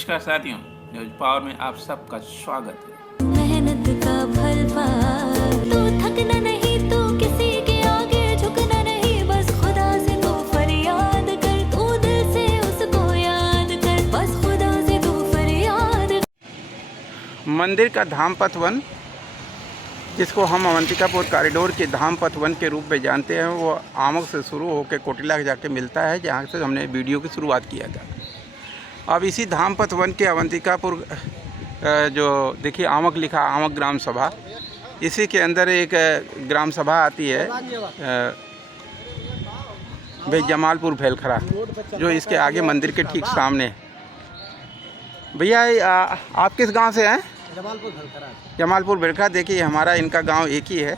नमस्कार साथियों, news power में आप सबका स्वागत है। मेहनत का फल पा, तू थकना नहीं, तू किसी के आगे झुकना नहीं, बस खुदा से तू फरियाद कर, तू दिल से उसको याद कर, बस खुदा से तू फरियाद कर। मंदिर का धाम पथ वन, जिसको हम अवंतिकापुर कॉरिडोर के धाम पथ वन के रूप में जानते हैं, वो आमक से शुरू होकर कोटिला जाके मिलता है, जहाँ से हमने वीडियो की शुरुआत किया था। अब इसी धाम पथ वन के अवंतिकापुर जो देखिए आमक लिखा, आमक ग्राम सभा, इसी के अंदर एक ग्राम सभा आती है भाई जमालपुर भेलखरा, जो इसके आगे मंदिर के ठीक सामने है। भैया आप किस गांव से हैं? जमालपुर भेलखरा। देखिए हमारा इनका गांव एक ही है,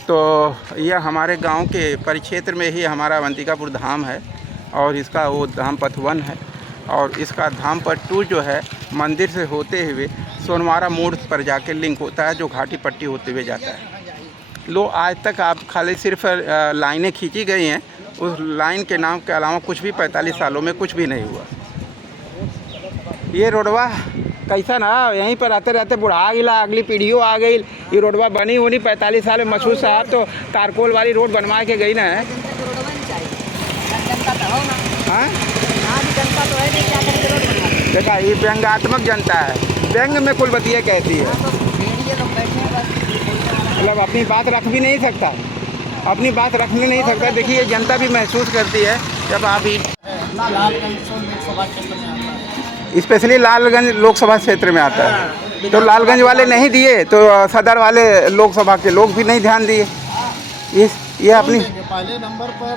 तो यह हमारे गांव के परिक्षेत्र में ही हमारा अवंतिकापुर धाम है और इसका वो धाम पथ वन है। और इसका धाम पथ 2 जो है मंदिर से होते हुए सोनवारा मोड़ पर जाके लिंक होता है, जो घाटी पट्टी होते हुए जाता है। लो आज तक आप खाली सिर्फ लाइनें खींची गई हैं, उस लाइन के नाम के अलावा कुछ भी 45 सालों में कुछ भी नहीं हुआ। ये रोडवा कैसा ना यहीं पर आते रहते बुढ़ा गिला, अगली पीढ़ियों आ गई। ये रोडवा बनी होनी 45 साल में। मशहूर साहब तो तारकोल वाली रोड बनवा के गई ना है। हाँ देखा, ये व्यंग्यात्मक जनता है, व्यंग में कुल बतिया कहती है, मतलब अपनी बात रख भी नहीं सकता, अपनी बात रखने नहीं सकता। देखिए ये जनता भी महसूस करती है जब आप स्पेशली लालगंज लोकसभा क्षेत्र में आता है, तो लालगंज वाले नहीं दिए तो सदर वाले लोकसभा के लोग भी नहीं ध्यान दिए। ये अपनी पहले नंबर पर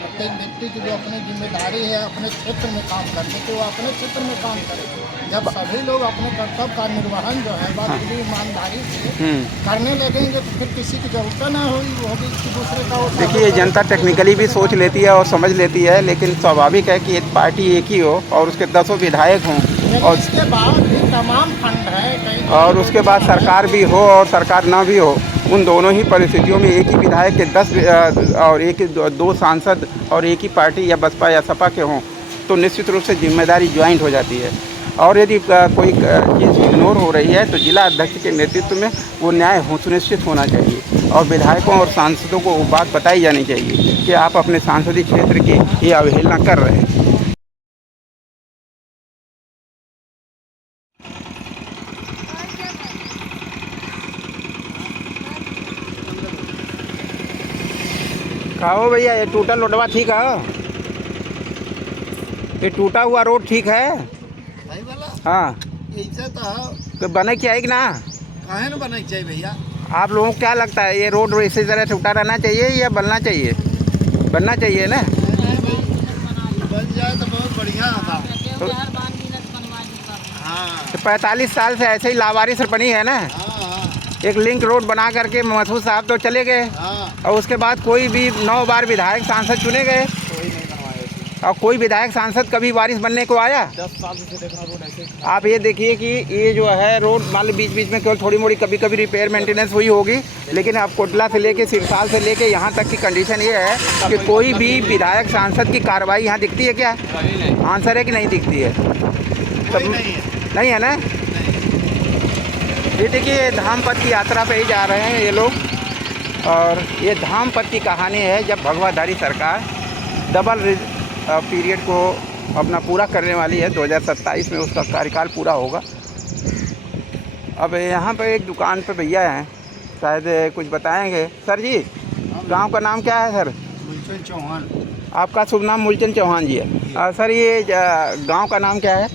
प्रत्येक व्यक्ति की जो अपनी जिम्मेदारी है अपने क्षेत्र में काम करने की, वो अपने क्षेत्र में काम करे। जब सभी लोग अपने कर्तव्य का निर्वहन जो है बड़ी ईमानदारी से करने लगेंगे तो फिर किसी की जरूरत ना होगी, वो भी दूसरे का। देखिए जनता टेक्निकली भी सोच लेती है और समझ लेती है, लेकिन स्वाभाविक है कि एक पार्टी एक ही हो और उसके 10 विधायक हों और उसके बाद भी तमाम फंड है और उसके बाद सरकार भी हो और सरकार ना भी हो, उन दोनों ही परिस्थितियों में एक ही विधायक के 10 और एक 2 सांसद और एक ही पार्टी या बसपा या सपा के हों, तो निश्चित रूप से जिम्मेदारी ज्वाइंट हो जाती है। और यदि कोई चीज़ इग्नोर हो रही है तो जिला अध्यक्ष के नेतृत्व में वो न्याय सुनिश्चित होना चाहिए और विधायकों और सांसदों को वो बात बताई जानी चाहिए कि आप अपने सांसदीय क्षेत्र की ये अवहेलना कर रहे हैं। कहो भैया, ये टूटा रोडवा ठीक है? ये टूटा हुआ रोड ठीक है? भाई वाला हाँ, ऐसा तो बने क्या है कि ना? काहे न बनना चाहिए भैया? आप लोगों को क्या लगता है, ये रोड इसी तरह टूटा रहना चाहिए या बनना चाहिए? बनना चाहिए ना? बन जाए तो बहुत बढ़िया था। तो 45 साल से ऐसे ही लावारिस बनी है ना। एक लिंक रोड बना करके महसूस साहब तो चले गए और उसके बाद कोई भी 9 बार विधायक सांसद चुने गए और कोई विधायक सांसद कभी वारिस बनने को आया? 10 साल से देखना रोड ऐसे। आप ये देखिए कि ये जो है रोड मान लो बीच बीच में केवल थोड़ी मोड़ी कभी कभी रिपेयर मेंटेनेंस हुई होगी, लेकिन अब कोटला से लेके सिरसाल से लेके यहाँ तक की कंडीशन ये है कि कोई भी विधायक सांसद की कार्रवाई यहाँ दिखती है क्या? आंसर है कि नहीं दिखती है? तब नहीं है ना। ये देखिए धाम पथ की यात्रा पे ही जा रहे हैं ये लोग, और ये धाम पथ की कहानी है जब भगवाधारी सरकार डबल पीरियड को अपना पूरा करने वाली है। 2027 में उसका कार्यकाल पूरा होगा। अब यहाँ पे एक दुकान पे भैया हैं, शायद कुछ बताएंगे। सर जी, गांव का नाम क्या है सर? मूलचंद चौहान। आपका शुभ नाम मूलचंद चौहान जी है। सर ये गांव का नाम क्या है?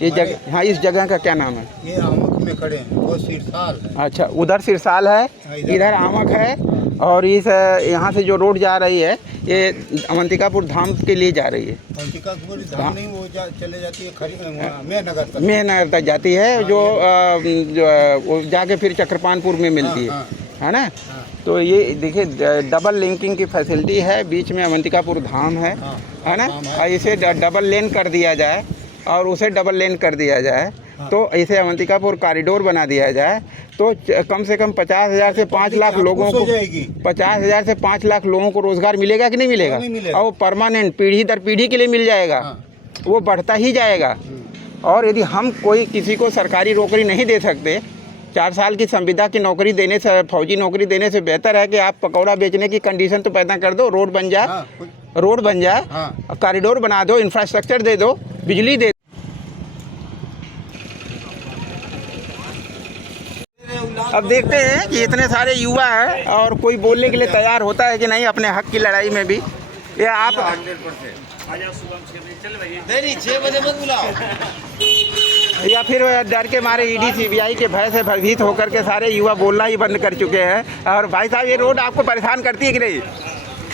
ये जगह, हाँ, इस जगह का क्या नाम है? ये आमक में खड़े हैं, वो सिरसाल। अच्छा, उधर सिरसाल है, इधर आमक है, और इस यहाँ से जो रोड जा रही है ये अवंतिकापुर धाम के लिए जा रही है। अवंतिकापुर धाम नहीं, वो चले जाती है मेहनगर तक। मेहनगर तक जाती है, जो वो जाके फिर चक्रपानपुर में मिलती है ना। तो ये देखिए डबल लिंकिंग की फैसिलिटी है, बीच में अवंतिकापुर धाम है ना। और इसे डबल लेन कर दिया जाए और उसे डबल लेन कर दिया जाए, तो इसे अवंतिकापुर कॉरिडोर बना दिया जाए तो कम से कम 50,000 से 5 लाख लोगों को 50,000 से 5 लाख लोगों को रोजगार मिलेगा कि नहीं मिलेगा? और वो परमानेंट पीढ़ी दर पीढ़ी के लिए मिल जाएगा, वो बढ़ता ही जाएगा। और यदि हम कोई किसी को सरकारी नौकरी नहीं दे सकते, 4 साल की संविदा की नौकरी देने से, फौजी नौकरी देने से बेहतर है कि आप पकौड़ा बेचने की कंडीशन तो पैदा कर दो, रोड बन जाए। हाँ, रोड बन जाए, हाँ। कॉरिडोर बना दो, इंफ्रास्ट्रक्चर दे दो, बिजली दे। अब देखते हैं कि इतने सारे युवा हैं और कोई बोलने के लिए तैयार होता है कि नहीं अपने हक की लड़ाई में भी। ये आप 6 बजे मत बुलाओ। या फिर डर के मारे ईडी सीबीआई के भय से भयभीत होकर के सारे युवा बोलना ही बंद कर चुके हैं। और भाई साहब, ये रोड आपको परेशान करती है कि नहीं?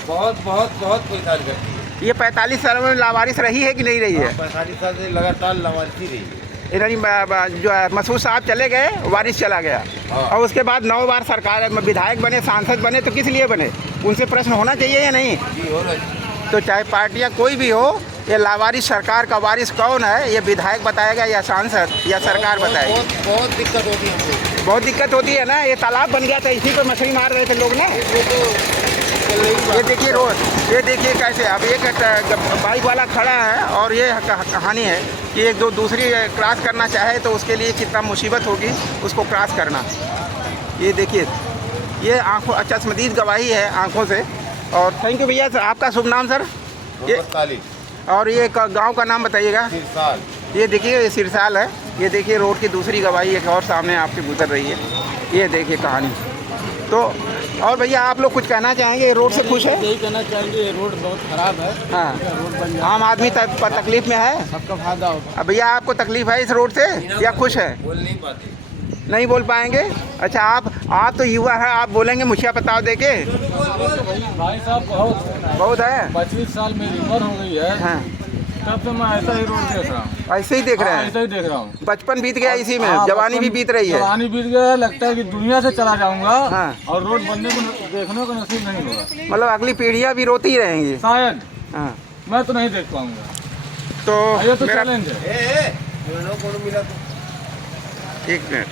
बहुत बहुत बहुत परेशान करती है। ये 45 साल में लावारिस रही है कि नहीं रही है? 45 साल से लगातार लावारिस रही है। जो है मसूद साहब चले गए, वारिस चला गया। हाँ। और उसके बाद 9 बार सरकार विधायक बने, सांसद बने, तो किस लिए बने? उनसे प्रश्न होना चाहिए या नहीं? जी हो रहा। तो चाहे पार्टियां कोई भी हो, ये लावारिस सरकार का वारिस कौन है, ये विधायक बताएगा या सांसद या सरकार बताएगी? बहुत दिक्कत होती है हमको। बहुत दिक्कत होती है ना। ये तालाब बन गया था, इसी पर मछली मार रहे थे लोग ना। ये देखिए रोड, ये देखिए कैसे। अब एक बाइक वाला खड़ा है और ये कहानी है कि एक दो दूसरी क्रॉस करना चाहे तो उसके लिए कितना मुसीबत होगी उसको क्रॉस करना। ये देखिए, ये आंखों चश्मदीद गवाही है आंखों से। और थैंक यू भैया। आपका शुभ नाम सर? ये और ये गांव का नाम बताइएगा। सिरसाल। ये देखिए, ये सिरसाल है। ये देखिए रोड की दूसरी गवाही एक और सामने आपके गुजर रही है। ये देखिए कहानी। तो और भैया, आप लोग कुछ कहना चाहेंगे? रोड से खुश है? यही कहना चाहेंगे, ये रोड बहुत खराब है। हाँ, रोड बन जाए, आम आदमी तकलीफ में है। सबका फायदा होगा। अब भैया, आपको तकलीफ है इस रोड से या खुश है? बोल नहीं पाते। नहीं बोल पाएंगे? अच्छा, आप तो युवा है, आप बोलेंगे मुखिया पताव दे के? भाई साहब बहुत है। 25 साल मेरी उम्र हो गई है। हाँ, तब से मैं ऐसा ही रोड देख रहा हूँ। ऐसे ही देख रहे हैं? ऐसा ही देख रहा हूँ। बचपन बीत गया इसी में, जवानी भी बीत रही है। जवानी बीत गया, लगता है कि दुनिया से चला जाऊंगा। हाँ। और रोड बनने को देखने को नसीब नहीं होगा। मतलब अगली पीढ़ियाँ भी रोती ही रहेंगी शायद। हाँ। मैं तो नहीं देख पाऊंगा। तो ये तो मेरा चैलेंज है। कौन मिला तो 1 मिनट।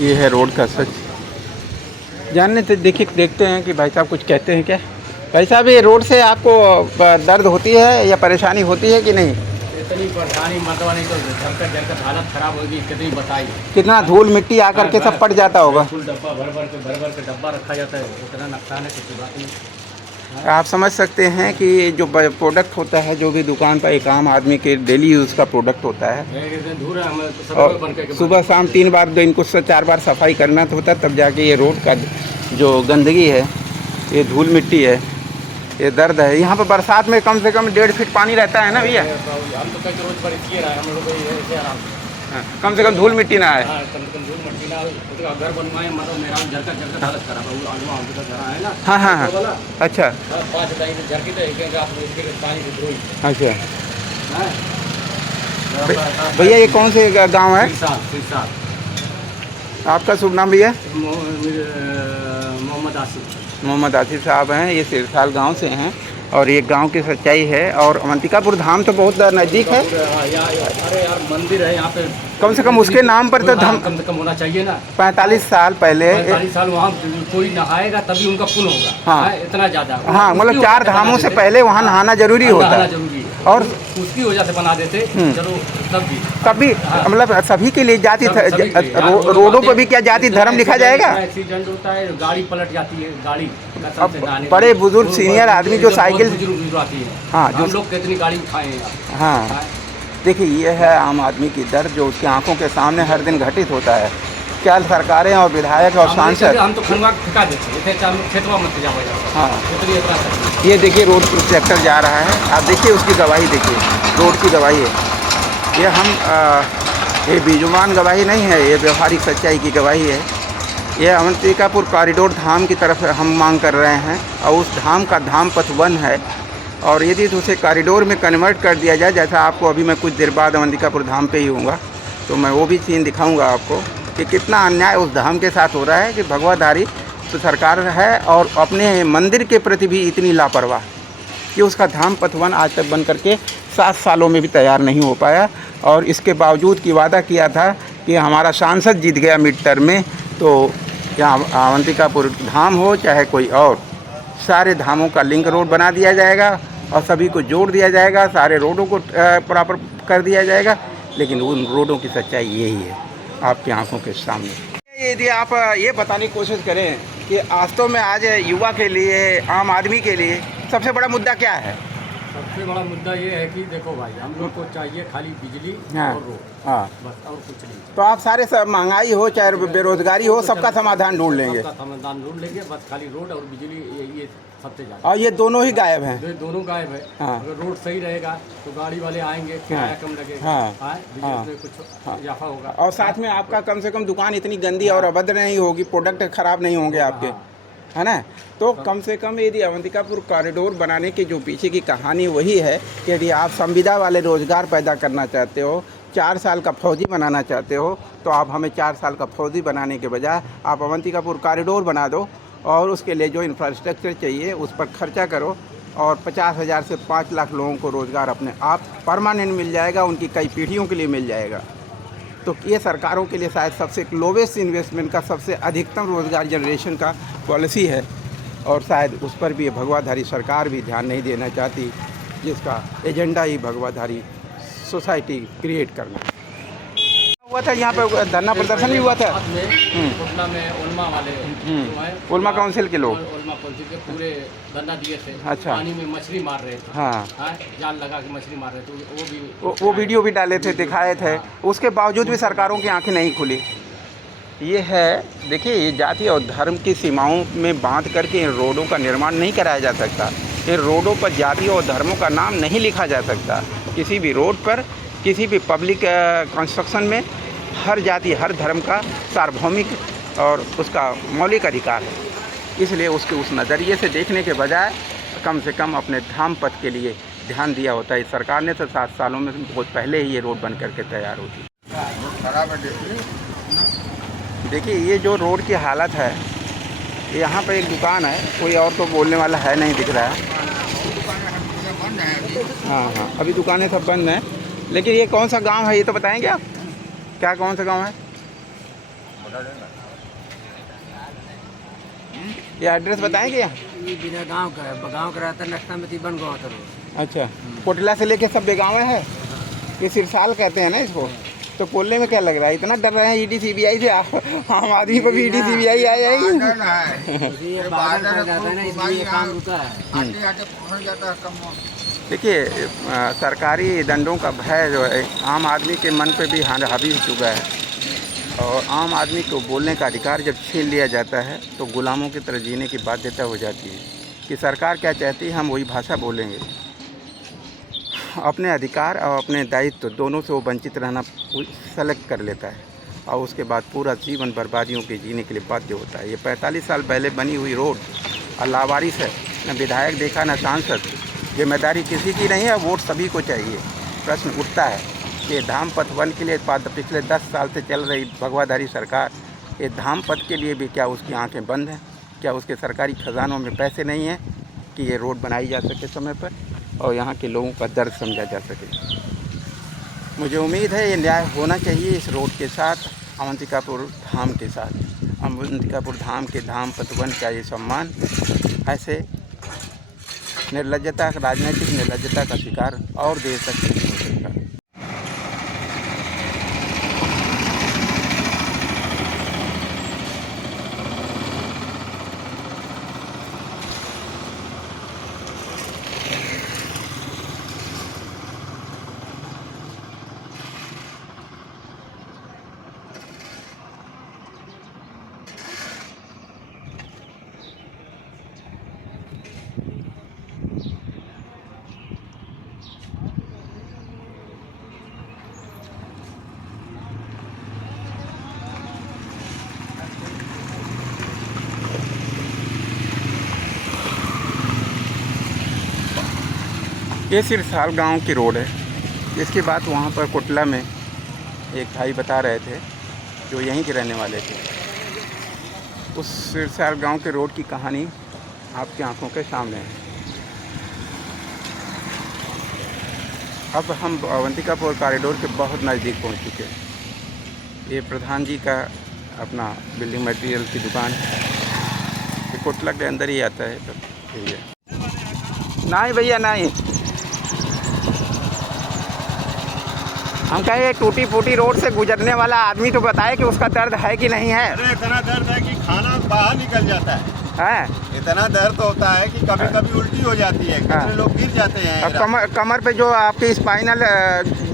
ये है रोड का सच। जानने तो देखते हैं कि भाई साहब कुछ कहते हैं क्या। भाई साहब, ये रोड से आपको दर्द होती है या परेशानी होती है कि नहीं? इतनी परेशानी मतलब नहीं, तो जंकर हालत खराब होगी, कितनी बताई। कितना धूल मिट्टी आकर के सब पड़ जाता होगा। फुल डब्बा भर के डब्बा रखा जाता है, उतना नुकसान है, किसी बात नहीं। आप समझ सकते हैं कि जो प्रोडक्ट होता है, जो भी दुकान पर एक आम आदमी के डेली यूज़ का प्रोडक्ट होता है, और सुबह शाम 3 बार इनको 4 बार सफाई करना तो होता है, तब जाके ये रोड का जो गंदगी है, ये धूल मिट्टी है, ये दर्द है। यहाँ पर बरसात में कम से कम 1.5 फीट पानी रहता है ना भैया? हम तो कई रोज पर किए रहा है, हम लोग ऐसे आराम से। हाँ, कम से कम धूल मिट्टी ना आए। हाँ, कम से कम धूल मिट्टी ना आए। तो घर बनवाए, मतलब मेरा झरका हालत खराब है। वो आलवा हम तो घर है ना। हाँ हाँ हाँ, अच्छा 5 टाइम से झरकी तो एक आप इसके पानी से धोई। अच्छा। हाँ। भैया, ये कौन से गांव है? सिरसाल। आपका शुभ नाम भैया? मोहम्मद आसिफ। मोहम्मद आसिफ साहब हैं। ये सिरसाल गांव से हैं और ये गांव की सच्चाई है। और अवंतिकापुर धाम तो बहुत नज़दीक है। अरे यार, मंदिर है यहाँ पे, कम से कम उसके नाम पर तो धाम कम से कम होना चाहिए ना। 45 साल पहले 45 साल वहाँ कोई नहाएगा तभी उनका पुण्य होगा। हाँ। इतना ज्यादा। हाँ, मतलब 4 धामों से पहले वहाँ नहाना जरूरी होता है। जरूरी है। और उसकी वजह से बना देते, चलो तब भी मतलब सभी के लिए जाति रोडों पर भी क्या जाति धर्म लिखा जाएगा? एक्सीडेंट होता है, गाड़ी पलट जाती है, गाड़ी अब बड़े बुजुर्ग सीनियर आदमी जो साइकिल आती है। हाँ, हम लोग कितनी गाड़ी उठाए हैं। हाँ, देखिए ये है आम आदमी की दर्द जो उसकी आंखों के सामने हर दिन घटित होता है। क्या सरकारें और विधायक और सांसद, हम तो खनवा ठिका देते हैं, खेतवा मत जाओ। हाँ, इतनी ये देखिए रोड पर ट्रैक्टर जा रहा है। आप देखिए उसकी गवाही, देखिए रोड की गवाही है। ये बीजुबान गवाही नहीं है, ये व्यवहारिक सच्चाई की गवाही है। ये अवंतिकापुर कॉरिडोर धाम की तरफ हम मांग कर रहे हैं और उस धाम का धाम पथ 1 है। और यदि तो उसे कॉरिडोर में कन्वर्ट कर दिया जाए, जैसा आपको अभी मैं कुछ देर बाद अवंतिकापुर धाम पे ही हूँगा तो मैं वो भी सीन दिखाऊंगा आपको कि कितना अन्याय उस धाम के साथ हो रहा है कि भगवाधारी तो सरकार है और अपने मंदिर के प्रति भी इतनी लापरवाह कि उसका धाम पथ 1 आज तक बन करके 7 सालों में भी तैयार नहीं हो पाया। और इसके बावजूद कि वादा किया था कि हमारा सांसद जीत गया मिड टर्म में, तो यहाँ अवंतिकापुर धाम हो चाहे कोई और, सारे धामों का लिंक रोड बना दिया जाएगा और सभी को जोड़ दिया जाएगा, सारे रोडों को प्रॉपर कर दिया जाएगा। लेकिन उन रोडों की सच्चाई यही है आपकी आंखों के सामने। यदि आप ये बताने की कोशिश करें कि वास्तव में आज युवा के लिए, आम आदमी के लिए सबसे बड़ा मुद्दा क्या है? सबसे बड़ा मुद्दा ये है कि देखो भाई, हम लोग को चाहिए खाली बिजली हाँ, और रोड, हाँ, बस और कुछ नहीं। तो आप सारे सब महंगाई हो चाहे बेरोजगारी हो, सबका समाधान ढूंढ लेंगे। सबका समाधान ढूंढ लेंगे, बस खाली रोड और बिजली, ये सबसे ज़्यादा। और ये दोनों ही गायब हैं। ये दोनों गायब है। हाँ। अगर रोड सही रहेगा तो गाड़ी वाले आएंगे, किराया कम लगेगा, हाँ। बिजनेस में कुछ इजाफा होगा। और साथ में आपका कम से कम दुकान इतनी गंदी और अभद्र नहीं होगी, प्रोडक्ट खराब नहीं होंगे आपके, है ना। तो कम से कम यदि अवंतिकापुर कॉरिडोर बनाने की जो पीछे की कहानी वही है कि यदि आप संविदा वाले रोज़गार पैदा करना चाहते हो, 4 साल का फौजी बनाना चाहते हो, तो आप हमें 4 साल का फौजी बनाने के बजाय आप अवंतिकापुर कॉरिडोर बना दो और उसके लिए जो इंफ्रास्ट्रक्चर चाहिए उस पर खर्चा करो और 50,000 से 5 लाख लोगों को रोज़गार अपने आप परमानेंट मिल जाएगा, उनकी कई पीढ़ियों के लिए मिल जाएगा। तो ये सरकारों के लिए शायद सबसे लोवेस्ट इन्वेस्टमेंट का, सबसे अधिकतम रोज़गार जनरेशन का पॉलिसी है और शायद उस पर भी भगवाधारी सरकार भी ध्यान नहीं देना चाहती, जिसका एजेंडा ही भगवाधारी सोसाइटी क्रिएट करना हुआ था। यहाँ पर धरना प्रदर्शन भी हुआ था पटना में उलमा वाले जो हैं, उलमा काउंसिल के लोग, उलमा काउंसिल के पूरे धरना दिए थे। अच्छा। पानी में मछली मार रहे थे। हाँ, जाल लगा के मछली मार रहे थे, वो भी वो वीडियो भी डाले थे, दिखाए थे। उसके बावजूद भी सरकारों की आंखें नहीं खुली। ये है, देखिए, ये जाति और धर्म की सीमाओं में बांध करके इन रोडों का निर्माण नहीं कराया जा सकता। इन रोडों पर जाति और धर्मों का नाम नहीं लिखा जा सकता। किसी भी रोड पर, किसी भी पब्लिक कंस्ट्रक्शन में हर जाति, हर धर्म का सार्वभौमिक और उसका मौलिक अधिकार है। इसलिए उसके उस नज़रिए से देखने के बजाय कम से कम अपने धाम पथ के लिए ध्यान दिया होता है। इस सरकार ने तो 7 सालों में बहुत पहले ही ये रोड बन करके तैयार होती। देखिए, ये जो रोड की हालत है, यहाँ पर एक दुकान है, कोई और तो बोलने वाला है नहीं दिख रहा है। हाँ, अभी दुकानें सब बंद हैं। लेकिन ये कौन सा गांव है ये तो बताएंगे आप? क्या, कौन सा गांव है? ये एड्रेस बताएंगे? ये बिना गांव का है, गांव का रहता नक्शा में बन गया था। अच्छा, कोटला से लेके सब बेगाँव है। ये सिरसाल कहते हैं ना इसको। तो बोलने में क्या लग रहा है, इतना डर रहे हैं ईडी सीबीआई से? आम आदमी पर भी ईडी सीबीआई आ जाएगी। ये बादल पड़ जाता है ना, इसलिए ये काम रुका है। देखिए, सरकारी दंडों का भय जो है आम आदमी के मन पे भी हावी हो चुका है और आम आदमी को बोलने का अधिकार जब छीन लिया जाता है तो गुलामों की तरह जीने की बाध्यता हो जाती है कि सरकार क्या चाहती है हम वही भाषा बोलेंगे। अपने अधिकार और अपने दायित्व दोनों से वो वंचित रहना सेलेक्ट कर लेता है और उसके बाद पूरा जीवन बर्बादियों के जीने के लिए बाध्य होता है। ये 45 साल पहले बनी हुई रोड और लावारिस है, न विधायक देखा न सांसद। जिम्मेदारी किसी की नहीं है, वोट सभी को चाहिए। प्रश्न उठता है कि धाम पथ वन के लिए पिछले 10 साल से चल रही भगवाधारी सरकार, ये धाम पथ के लिए भी क्या उसकी आंखें बंद हैं? क्या उसके सरकारी खजानों में पैसे नहीं हैं कि ये रोड बनाई जा सके समय पर और यहाँ के लोगों का दर्द समझा जा सके? मुझे उम्मीद है ये न्याय होना चाहिए इस रोड के साथ, अवंतिकापुर धाम के साथ। अवंतिकापुर धाम के धाम पथ वन का ये सम्मान ऐसे निर्लज्जता, राजनीतिक निर्लज्जता का शिकार और देर तक नहीं हो सकता। ये सिरसाल गांव की रोड है। इसकी बात वहाँ पर कोटला में एक भाई बता रहे थे जो यहीं के रहने वाले थे। उस सिरसाल गांव के रोड की कहानी आपकी आंखों के सामने है। अब हम अवंतिकापुर कॉरिडोर के बहुत नज़दीक पहुँच चुके हैं। ये प्रधान जी का अपना बिल्डिंग मटेरियल की दुकान है। ये कोटला के अंदर ही आता है। तो नहीं भैया नहीं, हम कहे टूटी फूटी रोड से गुजरने वाला आदमी तो बताए कि उसका दर्द है कि नहीं है। अरे इतना दर्द है कि खाना बाहर निकल जाता है। इतना दर्द होता है कि कभी कभी उल्टी हो जाती है, कितने लोग गिर जाते हैं। अब कमर पे जो आपके स्पाइनल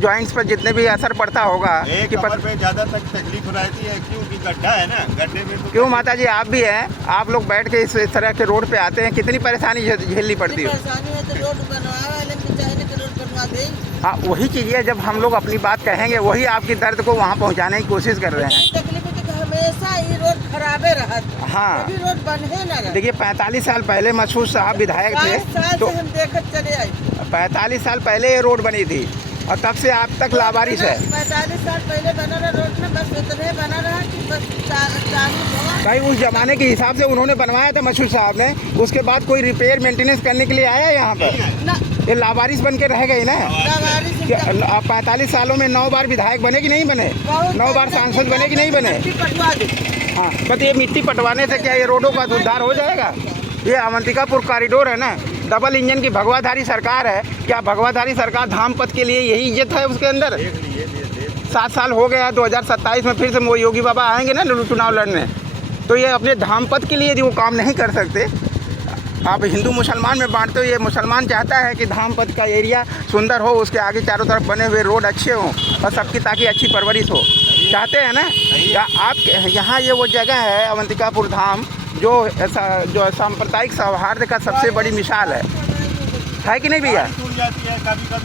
जॉइंट्स पर जितने भी असर पड़ता होगा कि कमर पे ज़्यादा तकलीफ रहती है, क्योंकि गड्ढा है ना, गड्ढे में तो क्यों माता जी आप भी हैं, आप लोग बैठ के इस तरह के रोड पे आते हैं, कितनी परेशानी झेलनी पड़ती है। हाँ वही चीज़ है, जब हम लोग अपनी बात कहेंगे वही आपकी दर्द को वहाँ पहुँचाने की कोशिश कर रहे हैं। हमेशा ही रोड खराबे रहा। हाँ अभी रोड बने ना। देखिए 45 साल पहले मशहूर साहब विधायक थे तो हम देखते चले आए। 45 साल पहले ये रोड बनी थी और तब से आप तक लावारिस है। 45 साल पहले बना रहा रोड में, बस इतने बना रहा कि बस भाई उस जमाने के हिसाब से उन्होंने बनवाया था मशहूर साहब ने, उसके बाद कोई रिपेयर मेंटेनेंस करने के लिए आया यहाँ पर? ये लावारिस बन के रह गई ना। 45 सालों में 9 बार विधायक बने कि नहीं बने, 9 बार सांसद बने कि नहीं बने। हाँ बस ये मिट्टी पटवाने से क्या ये रोडों का उद्धार हो जाएगा? ये अवंतिकापुर कॉरिडोर है ना, डबल इंजन की भगवाधारी सरकार है। क्या भगवाधारी सरकार धाम पथ के लिए यही इज्जत है उसके अंदर? 7 साल हो गया, 2027 में फिर से योगी बाबा आएंगे ना चुनाव लड़ने, तो ये अपने धाम पथ के लिए यदि वो काम नहीं कर सकते, आप हिंदू मुसलमान में बांटते हो। ये मुसलमान चाहता है कि धाम पथ का एरिया सुंदर हो, उसके आगे चारों तरफ बने हुए रोड अच्छे हों और सबकी ताकि अच्छी परवरिश हो, चाहते हैं ना। या आप यहाँ ये वो जगह है अवंतिकापुर धाम जो सांप्रदायिक सौहार्द का सबसे बड़ी मिसाल है कि नहीं भैया? कभी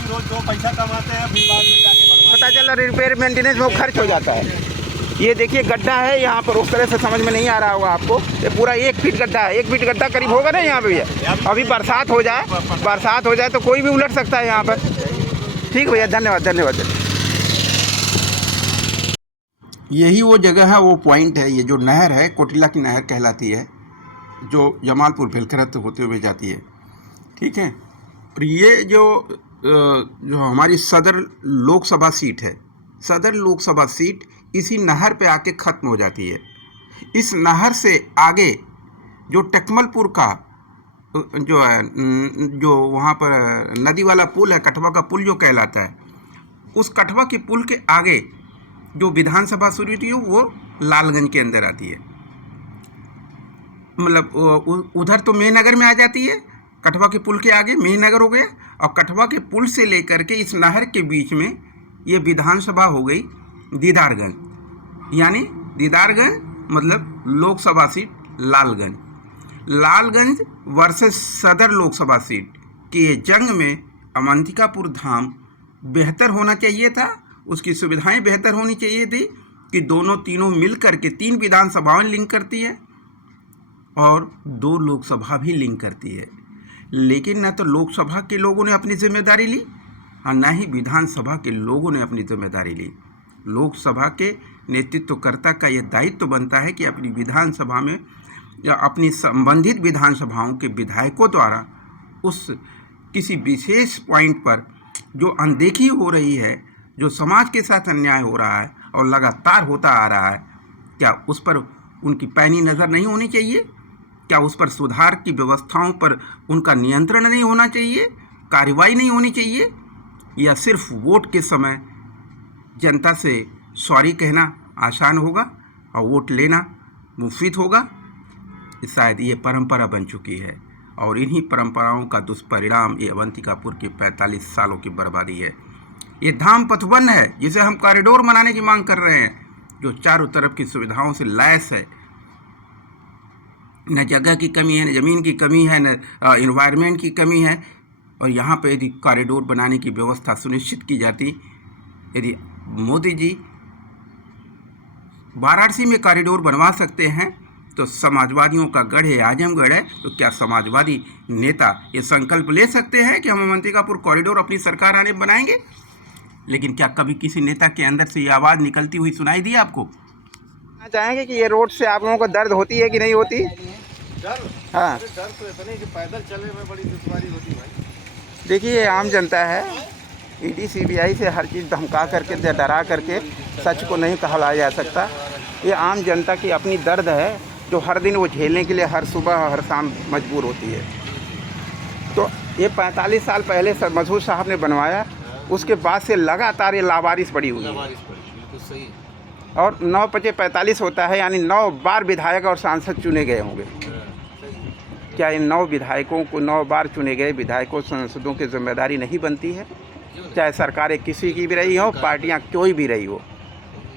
रोज 2 पैसा कमाते हैं, फिर बाद में जाके पता चला रिपेयर मेंटेनेंस में खर्च हो जाता है। ये देखिए गड्ढा है यहाँ पर, उस तरह से समझ में नहीं आ रहा होगा आपको, ये पूरा 1 फीट गड्ढा है, 1 फीट गड्ढा करीब होगा ना यहाँ पे भैया। अभी बरसात हो जाए तो कोई भी उलट सकता है यहाँ पर। ठीक भैया, धन्यवाद। यही वो जगह है, वो पॉइंट है, ये जो नहर है कोटिला की नहर कहलाती है, जो जमालपुर भेलखरत होते हुए जाती है। ठीक है, और ये जो हमारी सदर लोकसभा सीट है, सदर लोकसभा सीट इसी नहर पे आके ख़त्म हो जाती है। इस नहर से आगे जो टेकमलपुर का जो है, जो वहाँ पर नदी वाला पुल है, कठवा का पुल जो कहलाता है, उस कठवा के पुल के आगे जो विधानसभा शुरू होती है वो लालगंज के अंदर आती है। मतलब उधर तो मेहनगर में आ जाती है, कठवा के पुल के आगे मेहनगर हो गया, और कठवा के पुल से लेकर के इस नहर के बीच में ये विधानसभा हो गई दीदारगंज। यानी दीदारगंज मतलब लोकसभा सीट लालगंज वर्सेस सदर लोकसभा सीट की ये जंग में अवंतिकापुर धाम बेहतर होना चाहिए था, उसकी सुविधाएं बेहतर होनी चाहिए थी कि तीनों मिल कर के 3 विधानसभाएं लिंक करती है और 2 लोकसभा भी लिंक करती है। लेकिन न तो लोकसभा के लोगों ने अपनी जिम्मेदारी ली और न ही विधानसभा के लोगों ने अपनी जिम्मेदारी ली। लोकसभा के नेतृत्वकर्ता का यह दायित्व बनता है कि अपनी विधानसभा में या अपनी संबंधित विधानसभाओं के विधायकों द्वारा उस किसी विशेष पॉइंट पर जो अनदेखी हो रही है, जो समाज के साथ अन्याय हो रहा है और लगातार होता आ रहा है, क्या उस पर उनकी पैनी नज़र नहीं होनी चाहिए? क्या उस पर सुधार की व्यवस्थाओं पर उनका नियंत्रण नहीं होना चाहिए, कार्रवाई नहीं होनी चाहिए? या सिर्फ वोट के समय जनता से सॉरी कहना आसान होगा और वोट लेना मुफीद होगा? शायद ये परंपरा बन चुकी है और इन्हीं परंपराओं का दुष्परिणाम ये अवंतिकापुर की 45 सालों की बर्बादी है। ये धाम पथवन है जिसे हम कॉरिडोर बनाने की मांग कर रहे हैं, जो चारों तरफ की सुविधाओं से लैस है। न जगह की कमी है, न ज़मीन की कमी है, न इन्वायरमेंट की कमी है। और यहाँ पे यदि कॉरिडोर बनाने की व्यवस्था सुनिश्चित की जाती, यदि मोदी जी वाराणसी में कॉरिडोर बनवा सकते हैं तो समाजवादियों का गढ़ है, आजमगढ़ है, तो क्या समाजवादी नेता ये संकल्प ले सकते हैं कि हम अवंतिकापुर कॉरिडोर अपनी सरकार आने बनाएंगे? लेकिन क्या कभी किसी नेता के अंदर से ये आवाज़ निकलती हुई सुनाई दी आपको? चाहेंगे कि ये रोड से आप लोगों को दर्द होती है कि नहीं होती? हाँ, दर्द तो इतने कि पैदल चलने में बड़ी दुश्वारी होती भाई। देखिए ये आम जनता है, ईडी सीबीआई से हर चीज़ धमका करके डरा करके सच को नहीं कहलाया जा सकता। ये आम जनता की अपनी दर्द है जो हर दिन वो झेलने के लिए हर सुबह हर शाम मजबूर होती है। तो ये 45 साल पहले मसूद साहब ने बनवाया, उसके बाद से लगातार ये लावारिस पड़ी हुई है। बिल्कुल सही। और 9×5=45 होता है, यानी 9 बार विधायक और सांसद चुने गए होंगे। क्या इन 9 विधायकों को 9 बार चुने गए विधायकों सांसदों की जिम्मेदारी नहीं बनती है? चाहे सरकारें किसी की भी रही हो, पार्टियां कोई भी रही हो,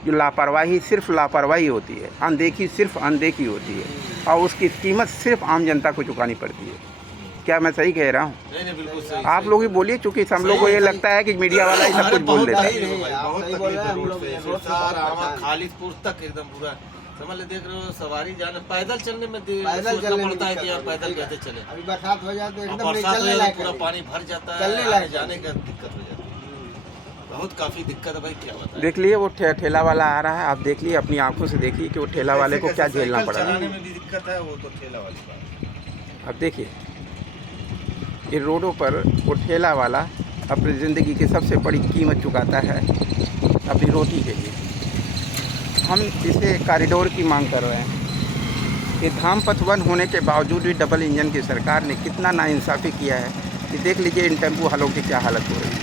जो लापरवाही सिर्फ लापरवाही होती है, अनदेखी सिर्फ अनदेखी होती है, और उसकी कीमत सिर्फ आम जनता को चुकानी पड़ती है। क्या मैं सही कह रहा हूँ? नहीं, बिल्कुल सही। आप लोग ही बोलिए, चूँकि हम लोग को ये लगता है कि मीडिया वाला ही सब कुछ बोल देता है। खालिदपुर तक एकदम पूरा समझ ले, देख रहे हो सवारी जाने पैदल चलने में सोचना पड़ता है कि यार पैदल कैसे चले। अभी बरसात हो जाए तो एकदम बरसात हो जाए पूरा पानी भर जाता है, आने जाने का दिक्कत हो जाती है, बहुत काफ़ी दिक्कत है भाई। क्या बताएं। देख लिए वो ठेला वाला आ रहा है, आप देख लिए अपनी आंखों से, देखिए कि वो ठेला वाले को क्या झेलना पड़ रहा है। चलाने में भी दिक्कत है, वो तो ठेला वाली बात। अब देखिए ये रोडों पर वो ठेला वाला अपनी ज़िंदगी की सबसे बड़ी कीमत चुकाता है अपनी रोटी के लिए। हम इसे कॉरिडोर की मांग कर रहे हैं। ये धाम पथ 1 होने के बावजूद भी डबल इंजन की सरकार ने कितना नाइंसाफ़ी किया है कि देख लीजिए इन टेम्पो वालों की क्या हालत हो रही है।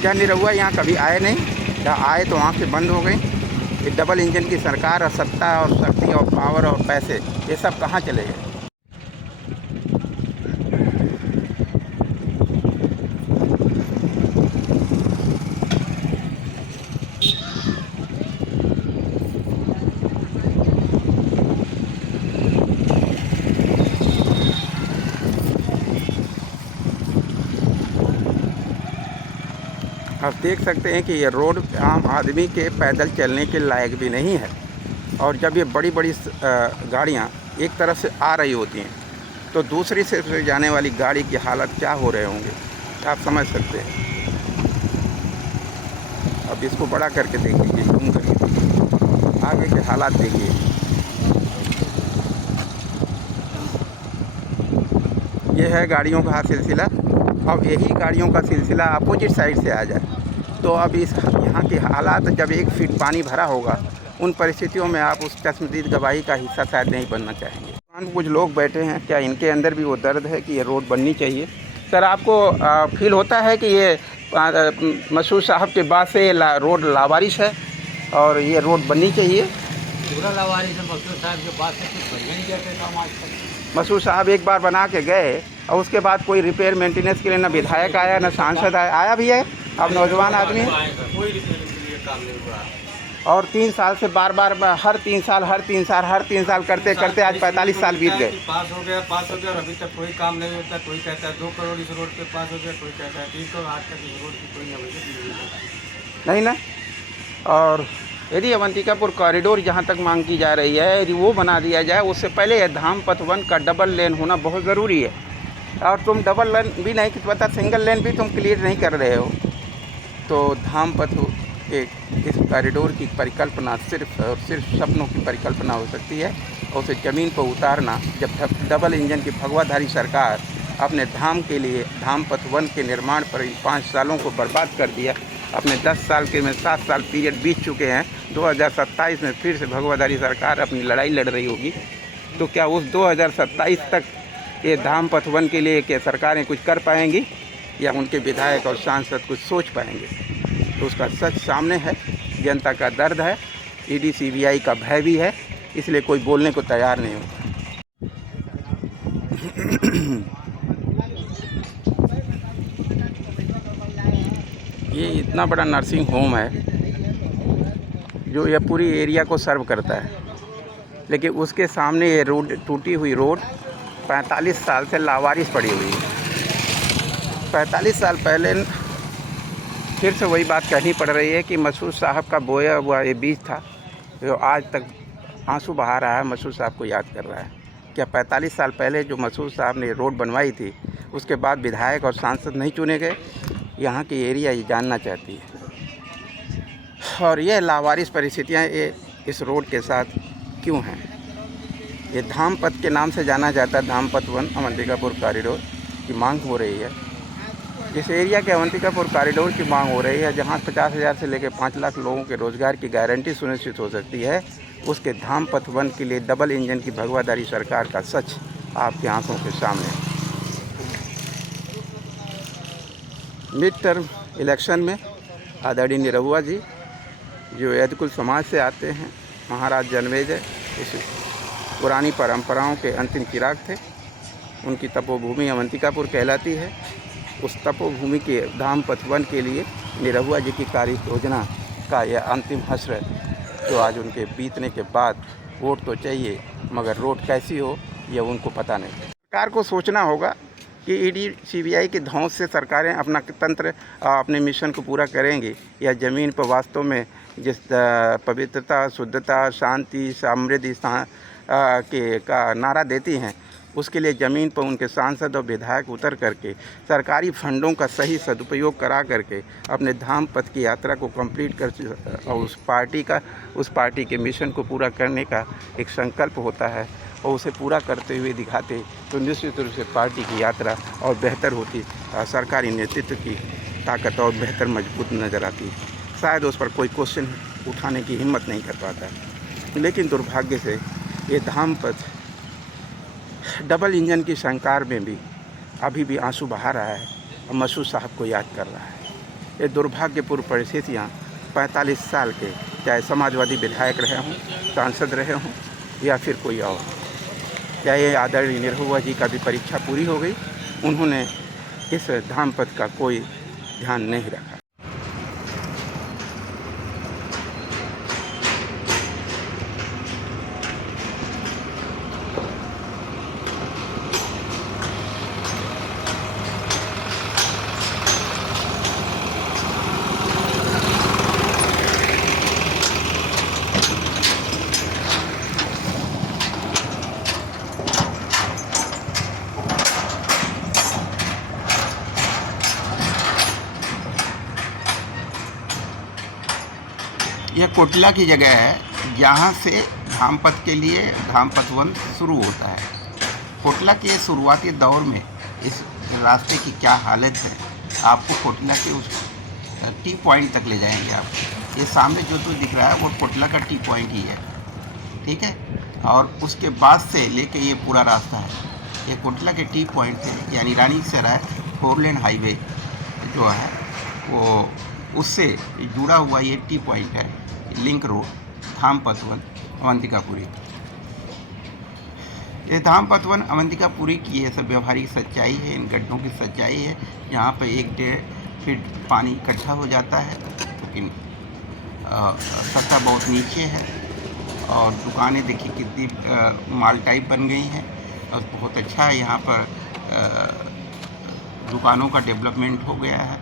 क्या निरहुआ यहाँ कभी आए नहीं, या आए तो आँखें बंद हो गई? ये डबल इंजन की सरकार और सत्ता और शक्ति और पावर और पैसे, ये सब कहाँ चले गए? आप देख सकते हैं कि ये रोड आम आदमी के पैदल चलने के लायक भी नहीं है। और जब ये बड़ी बड़ी गाड़ियाँ एक तरफ से आ रही होती हैं तो दूसरी से जाने वाली गाड़ी की हालत क्या हो रहे होंगे, आप समझ सकते हैं। अब इसको बड़ा करके देख लीजिए, जूम करके आगे के हालात देखिए। ये है गाड़ियों का सिलसिला। अब यही गाड़ियों का सिलसिला अपोजिट साइड से आ जाए तो अब इस यहाँ के हालात, जब 1 फीट पानी भरा होगा, उन परिस्थितियों में आप उस चश्मदीद गवाही का हिस्सा शायद नहीं बनना चाहेंगे। कुछ लोग बैठे हैं, क्या इनके अंदर भी वो दर्द है कि ये रोड बननी चाहिए? सर, आपको फील होता है कि ये मसूद साहब के बाद से रोड लावारिस है और ये रोड बननी चाहिए? पूरा लावारिस है। मसूद साहब के बाद से कुछ बढ़िया नहीं करते काम आज तक। मसूद साहब एक बार बना के गए और उसके बाद कोई रिपेयर मेंटेनेंस के लिए ना विधायक आया ना सांसद आया भी है। अब नौजवान आदमी है, कोई रिपेयर के लिए काम नहीं हुआ। और 3 साल से बार हर 3 साल करते करते आज 45 साल बीत गए। पास हो गया और अभी तक कोई काम नहीं होता। कोई कहता है 2 करोड़ इस रोड पे पास हो गया, कोई कहता है 3 करोड़, आज तक इस रोड की कोई नहीं ना। और यदि अवंतिकापुर कॉरिडोर जहाँ तक मांग की जा रही है, यदि वो बना दिया जाए, उससे पहले यह धाम पथ 1 का डबल लेन होना बहुत ज़रूरी है। और तुम डबल लेन भी नहीं पता, सिंगल लेन भी तुम क्लियर नहीं कर रहे हो। तो धाम पथ के इस कॉरिडोर की परिकल्पना सिर्फ और सिर्फ सपनों की परिकल्पना हो सकती है, और उसे ज़मीन पर उतारना, जब डबल इंजन की भगवाधारी सरकार अपने धाम के लिए धाम पथ 1 के निर्माण पर 5 सालों को बर्बाद कर दिया। अपने 10 साल के में 7 साल पीरियड बीत चुके हैं। 2027 में फिर से भगवाधारी सरकार अपनी लड़ाई लड़ रही होगी। तो क्या उस 2027 तक ये धाम पथ 1 के लिए क्या सरकारें कुछ कर पाएंगी, या उनके विधायक और सांसद कुछ सोच पाएंगे? तो उसका सच सामने है। जनता का दर्द है, ईडी सीबीआई का भय भी है, इसलिए कोई बोलने को तैयार नहीं होता। ये इतना बड़ा नर्सिंग होम है जो यह पूरी एरिया को सर्व करता है, लेकिन उसके सामने ये रोड, टूटी हुई रोड 45 साल से लावारिस पड़ी हुई है। 45 साल पहले फिर से वही बात कहनी पड़ रही है कि मसूद साहब का बोया हुआ ये बीज था जो आज तक आंसू बहा रहा है, मसूद साहब को याद कर रहा है। क्या 45 साल पहले जो मसूद साहब ने रोड बनवाई थी, उसके बाद विधायक और सांसद नहीं चुने गए? यहाँ की एरिया ये जानना चाहती है। और ये लावारिस परिस्थितियाँ ये इस रोड के साथ क्यों हैं? ये धाम पथ के नाम से जाना जाता है। धाम पथ 1 अवंतिकापुर कॉरिडोर की मांग हो रही है। जिस एरिया के अवंतिकापुर कॉरिडोर की मांग हो रही है, जहाँ 50,000 से लेकर 5 लाख लोगों के रोज़गार की गारंटी सुनिश्चित हो सकती है, उसके धाम पथ 1 के लिए डबल इंजन की भगवाधारी सरकार का सच आपकी आंखों के सामने है। मिड टर्म इलेक्शन में आदरणीय निरहुआ जी जो यदकुल समाज से आते हैं, महाराज जन्मेजय, इस पुरानी परंपराओं के अंतिम चिराग थे। उनकी तपोभूमि अवंतिकापुर कहलाती है। उस तपोभूमि के धाम पथवन के लिए निरहुआ जी की कार्य योजना का यह अंतिम हश्र जो आज उनके बीतने के बाद वोट तो चाहिए मगर रोड कैसी हो यह उनको पता नहीं। सरकार को सोचना होगा कि ईडी सीबीआई के धौंस से सरकारें अपना तंत्र अपने मिशन को पूरा करेंगी या ज़मीन पर वास्तव में जिस पवित्रता, शुद्धता, शांति, समृद्धि के का नारा देती हैं उसके लिए ज़मीन पर उनके सांसद और विधायक उतर करके सरकारी फंडों का सही सदुपयोग करा करके अपने धाम पथ की यात्रा को कंप्लीट कर और उस पार्टी के मिशन को पूरा करने का एक संकल्प होता है और उसे पूरा करते हुए दिखाते तो निश्चित रूप से पार्टी की यात्रा और बेहतर होती, सरकारी नेतृत्व की ताकत और बेहतर मजबूत नज़र आती। शायद उस पर कोई क्वेश्चन उठाने की हिम्मत नहीं कर पाता है। लेकिन दुर्भाग्य से ये धाम पथ डबल इंजन की शंकार में भी अभी भी आंसू बहा रहा है और मसूद साहब को याद कर रहा है। ये दुर्भाग्यपूर्ण परिस्थितियाँ 45 साल के चाहे समाजवादी विधायक रहे हों, सांसद रहे हों या फिर कोई और, क्या ये आदरणीय निरहुआ जी का भी परीक्षा पूरी हो गई? उन्होंने इस धाम पथ का कोई ध्यान नहीं रखा। यह कोटला की जगह है जहाँ से धाम पथ के लिए धाम पथवन शुरू होता है। कोटला के शुरुआती दौर में इस रास्ते की क्या हालत है, आपको कोटला के उस टी पॉइंट तक ले जाएंगे। आप ये सामने जो दिख रहा है वो कोटला का टी पॉइंट ही है, ठीक है। और उसके बाद से लेके ये पूरा रास्ता है, ये कोटला के टी पॉइंट से यानी रानी सराय 4 लेन हाईवे जो है वो उससे जुड़ा हुआ ये टी पॉइंट है, लिंक रोड धाम पथवन अवंतिकापुरी। ये धाम पथवन अवंतिकापुरी की ये सब व्यवहारिक सच्चाई है, इन गड्ढों की सच्चाई है। यहाँ पे 1-1.5 फीट पानी इकट्ठा हो जाता है, लेकिन सतह बहुत नीचे है और दुकानें देखिए कितनी माल टाइप बन गई हैं और बहुत अच्छा है। यहाँ पर दुकानों का डेवलपमेंट हो गया है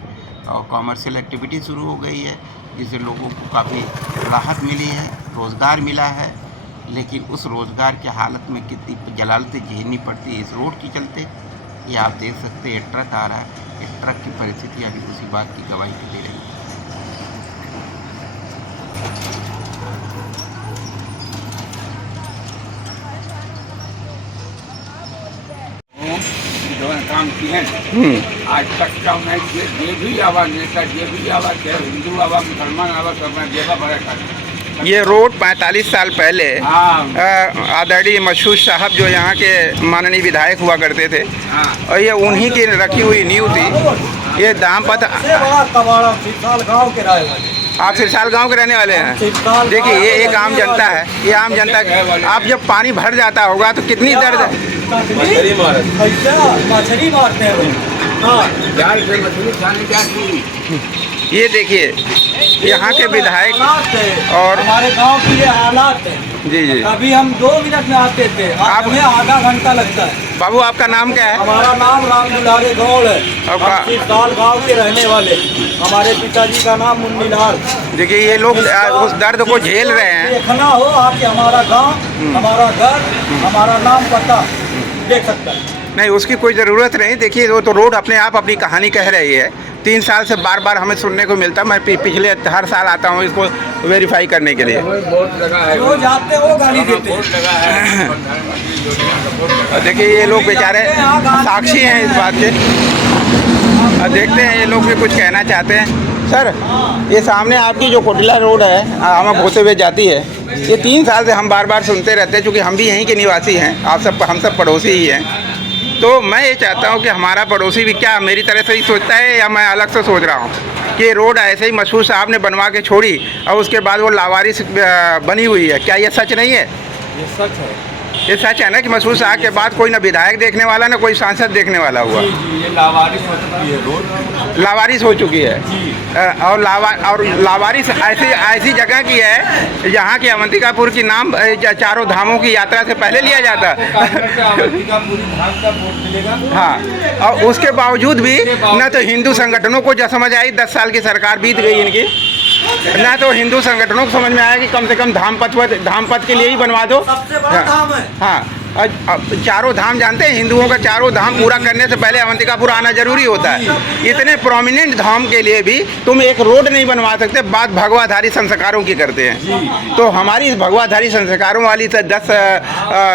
और कॉमर्शियल एक्टिविटी शुरू हो गई है, जिससे लोगों को काफ़ी राहत मिली है, रोज़गार मिला है। लेकिन उस रोज़गार की हालत में कितनी जलालतें झेलनी पड़ती है इस रोड के चलते, ये आप देख सकते हैं। ट्रक आ रहा है, इस ट्रक की परिस्थिति अभी उसी बात की गवाही दे रही है। काम किए आज तक का मैं ये भी आवाज़ देता, ये भी आवाज़ दे, हिंदू आवाज़, मुसलमान आवाज़, सब मैं देखा बड़ा। ये रोड 45 साल पहले आदरणीय मसूद साहब जो यहाँ के माननीय विधायक हुआ करते थे और ये उन्हीं की रखी हुई नींव थी। ये धाम पथ गाँव के रहे आप सिरसाल गांव के रहने वाले हैं। देखिए ये एक आम जनता है, ये आम जनता आप जब पानी भर जाता होगा तो कितनी दर्द है। मछली मारते हैं ये देखिए यहाँ के विधायक और हमारे गांव की ये हालात है। जी जी, अभी हम 2 मिनट में आते थे, आप हमें आधा घंटा लगता है। बाबू आपका नाम क्या है? हमारा नाम राम दुलारे गौड़ है, हम सिरसाल गाँव के रहने वाले। हमारे पिताजी का नाम मुन्नीलाल। देखिए ये लोग उस दर्द को झेल रहे हैं। देखना हो आके हमारा गाँव, हमारा घर, हमारा नाम पता देख सकता है। नहीं उसकी कोई ज़रूरत नहीं। देखिए वो तो रोड अपने आप अपनी कहानी कह रही है। 3 साल से बार बार हमें सुनने को मिलता, मैं पिछले हर साल आता हूँ इसको वेरीफाई करने के लिए। जो जाते वो गाली देते हैं। देखिए ये लोग बेचारे साक्षी हैं इस बात के। देखते हैं ये लोग भी कुछ कहना चाहते हैं। सर ये सामने आपकी जो कोटला रोड है हमें होते हुए जाती है, ये 3 साल से हम बार बार सुनते रहते हैं, क्योंकि हम भी यहीं के निवासी हैं, आप सब हम सब पड़ोसी ही हैं। तो मैं ये चाहता हूँ कि हमारा पड़ोसी भी क्या मेरी तरह से ही सोचता है या मैं अलग से सोच रहा हूँ कि रोड ऐसे ही मशहूर साहब ने बनवा के छोड़ी और उसके बाद वो लावारिस बनी हुई है। क्या ये सच नहीं है? ये सच है। ये सच है ना कि मशहूर साहब के बाद कोई ना विधायक देखने वाला ना कोई सांसद देखने वाला हुआ। ये लावारिस हो चुकी है रोड, लावारिस हो चुकी है। और लावारिस ऐसी जगह की है जहाँ की अवंतिकापुर की नाम चारों धामों की यात्रा से पहले लिया जाता हाँ। और उसके बावजूद भी न तो हिंदू संगठनों को जो समझ आई, 10 साल की सरकार बीत गई इनकी, ना तो हिंदू संगठनों को समझ में आया कि कम से कम धाम पथ के लिए ही बनवा दो। हाँ, चारों धाम जानते हैं, हिंदुओं का चारों धाम पूरा करने से पहले अवंतिकापुर आना जरूरी होता है। इतने प्रोमिनेंट धाम के लिए भी तुम एक रोड नहीं बनवा सकते, बात भगवाधारी संस्कारों की करते हैं। तो हमारी इस भगवाधारी संस्कारों वाली 10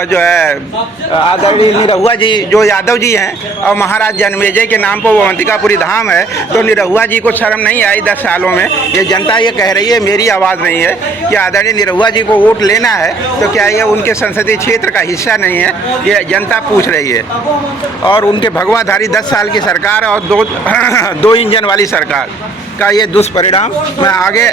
जो है आदरणीय निरहुआ जी जो यादव जी हैं और महाराज जन्मेजय के नाम पर वो अवंतिकापुरी धाम है, तो निरहुआ जी को शर्म नहीं आई 10 सालों में। ये जनता ये कह रही है, मेरी आवाज़ नहीं है, कि आदरणीय निरहुआ जी को वोट लेना है तो क्या ये उनके संसदीय क्षेत्र का हिस्सा नहीं है? ये जनता पूछ रही है। और उनके भगवाधारी 10 साल की सरकार और दो इंजन वाली सरकार का ये दुष्परिणाम मैं आगे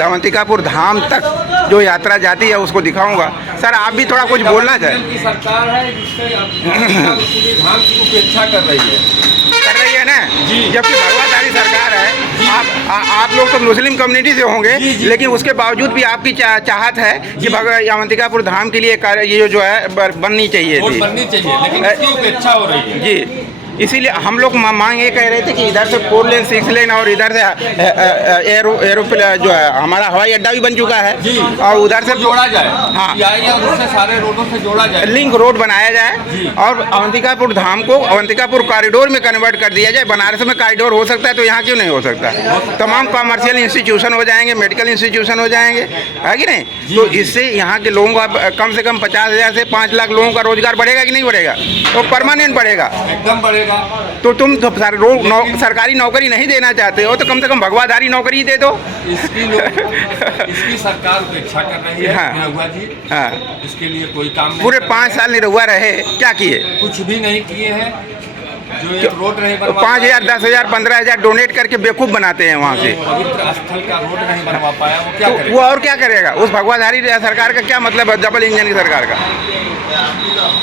अवंतिकापुर धाम तक जो यात्रा जाती है उसको दिखाऊंगा। सर आप भी थोड़ा कुछ बोलना चाहें? सरकार है जिससे धाम की उपेक्षा कर रही है ना, जबकि भगवाधारी सरकार है। आप लोग तो मुस्लिम कम्युनिटी से होंगे, लेकिन उसके बावजूद भी आपकी चाहत है कि अवंतिकापुर धाम के लिए ये जो है बननी चाहिए थी, लेकिन इसकी उपेक्षा हो रही है। जी, इसीलिए हम लोग मांग ये कह रहे थे कि इधर से 4 लेन 6 लेन और इधर से एरोप्लेन जो है हमारा हवाई अड्डा भी बन चुका है और उधर से जोड़ा जाए। हाँ, उससे सारे रोडों से जोड़ा जाए, लिंक रोड बनाया जाए और अवंतिकापुर धाम को अवंतिकापुर कॉरिडोर में कन्वर्ट कर दिया जाए। बनारस में कॉरिडोर हो सकता है तो यहाँ क्यों नहीं हो सकता? तमाम कॉमर्शियल इंस्टीट्यूशन हो जाएंगे, मेडिकल इंस्टीट्यूशन हो जाएंगे, है कि नहीं? तो इससे यहाँ के लोगों का कम से कम 50,000 से 5 लाख लोगों का रोजगार बढ़ेगा कि नहीं बढ़ेगा? तो परमानेंट बढ़ेगा, एकदम बढ़ेगा। तो तुम तो सरकारी नौकरी नहीं देना चाहते हो तो कम से कम भगवाधारी नौकरी दे दो। इसकी सरकार उपेक्षा कर रही है। हाँ, निरहुआ जी हाँ, इसके लिए कोई काम नहीं। पूरे 5 साल निरहुआ रहे, क्या किए? कुछ भी नहीं किए हैं। जो एक रोड नहीं बनवा 5,000 10,000 15,000 डोनेट करके बेवकूफ़ बनाते हैं वहाँ से। पवित्र स्थल का रोड नहीं बनवा पाया, वो क्या करेगा? वो और क्या करेगा? उस भगवाधारी सरकार का क्या मतलब है डबल इंजन की सरकार का?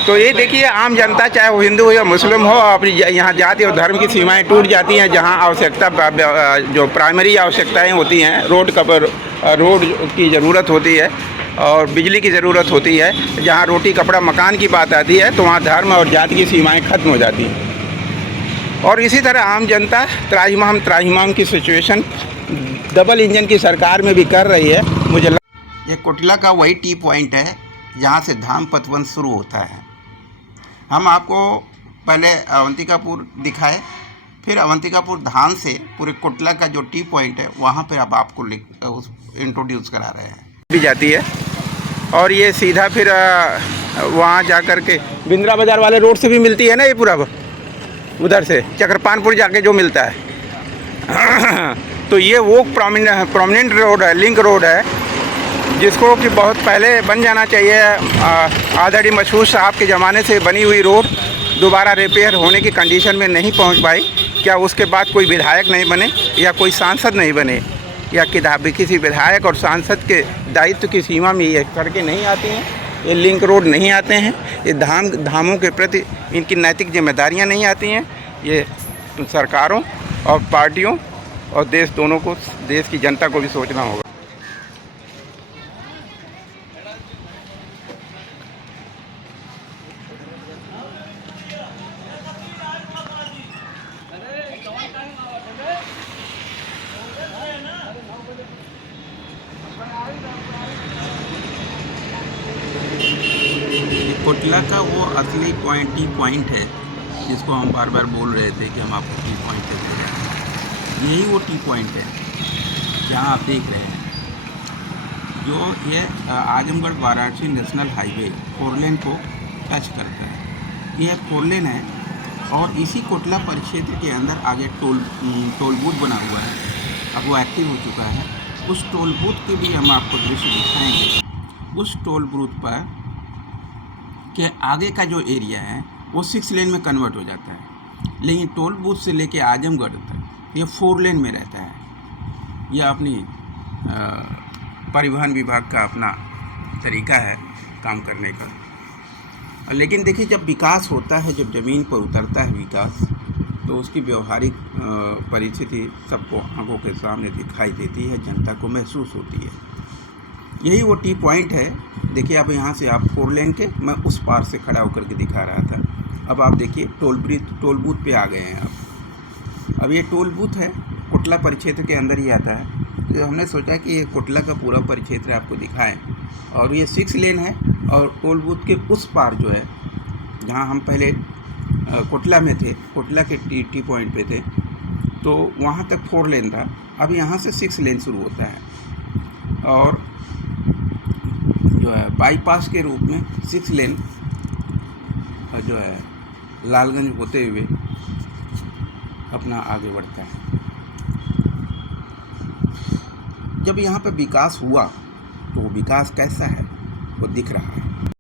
तो ये देखिए, आम जनता चाहे वो हिंदू हो या मुस्लिम हो, अपनी यहाँ जाति और धर्म की सीमाएं टूट जाती हैं। जहाँ आवश्यकता जो प्राइमरी आवश्यकताएं होती हैं, रोड की ज़रूरत होती है और बिजली की ज़रूरत होती है, जहाँ रोटी कपड़ा मकान की बात आती है तो वहाँ धर्म और जाति की सीमाएं खत्म हो जाती हैं। और इसी तरह आम जनता त्राहिमाम की सिचुएशन डबल इंजन की सरकार में भी कर रही है। मुझे ये कोटला का वही टी पॉइंट है जहाँ से धाम पथवन शुरू होता है। हम आपको पहले अवंतिकापुर दिखाए, फिर अवंतिकापुर धाम से पूरे कोटला का जो टी पॉइंट है वहाँ पर अब आपको इंट्रोड्यूस करा रहे हैं भी जाती है। और ये सीधा फिर वहाँ जा कर के बिंद्रा बाज़ार वाले रोड से भी मिलती है ना, ये पूरा उधर से चक्रपानपुर जाके जो मिलता है। तो ये वो प्रोमिनेंट रोड है, लिंक रोड है, जिसको कि बहुत पहले बन जाना चाहिए। आदरणीय मशहूर साहब के ज़माने से बनी हुई रोड दोबारा रिपेयर होने की कंडीशन में नहीं पहुंच पाई। क्या उसके बाद कोई विधायक नहीं बने या कोई सांसद नहीं बने या किसी विधायक और सांसद के दायित्व की सीमा में ये सड़कें नहीं आती हैं, ये लिंक रोड नहीं आते हैं, ये धामों के प्रति इनकी नैतिक जिम्मेदारियां नहीं आती हैं। ये सरकारों और पार्टियों और देश दोनों को, देश की जनता को भी सोचना होगा। कोटला का वो असली टी पॉइंट है जिसको हम बार बार बोल रहे थे कि हम आपको टी पॉइंट देते हैं। यही वो टी पॉइंट है जहाँ आप देख रहे हैं, जो ये आजमगढ़ वाराणसी नेशनल हाईवे 4 लेन को टच करता है। यह 4 लेन है और इसी कोटला परिक्षेत्र के अंदर आगे टोल बूथ बना हुआ है। अब वो एक्टिव हो चुका है। उस टोल बूथ के भी हम आपको दृश्य दिखाएंगे। उस टोल बूथ पर के आगे का जो एरिया है वो 6 लेन में कन्वर्ट हो जाता है। लेकिन टोल बूथ से लेके आजमगढ़ तक ये 4 लेन में रहता है। यह अपनी परिवहन विभाग का अपना तरीका है काम करने का। लेकिन देखिए, जब विकास होता है, जब ज़मीन पर उतरता है विकास, तो उसकी व्यवहारिक परिस्थिति सबको आंखों के सामने दिखाई देती है, जनता को महसूस होती है। यही वो टी पॉइंट है। देखिए, अब यहाँ से आप 4 लेन के, मैं उस पार से खड़ा होकर के दिखा रहा था। अब आप देखिए टोल बूथ पे आ गए हैं आप। अब ये टोल बूथ है, कोटला परिक्षेत्र के अंदर ही आता है। तो हमने सोचा कि ये कोटला का पूरा परिक्षेत्र आपको दिखाएं। और ये 6 लेन है, और टोल बूथ के उस पार जो है, जहाँ हम पहले कोटला में थे, कोटला के टी पॉइंट पे थे, तो वहाँ तक 4 लेन था। अब यहाँ से 6 लेन शुरू होता है, और जो है बाईपास के रूप में 6 लेन जो है लालगंज होते हुए अपना आगे बढ़ता है। जब यहाँ पे विकास हुआ, तो वो विकास कैसा है वो दिख रहा है।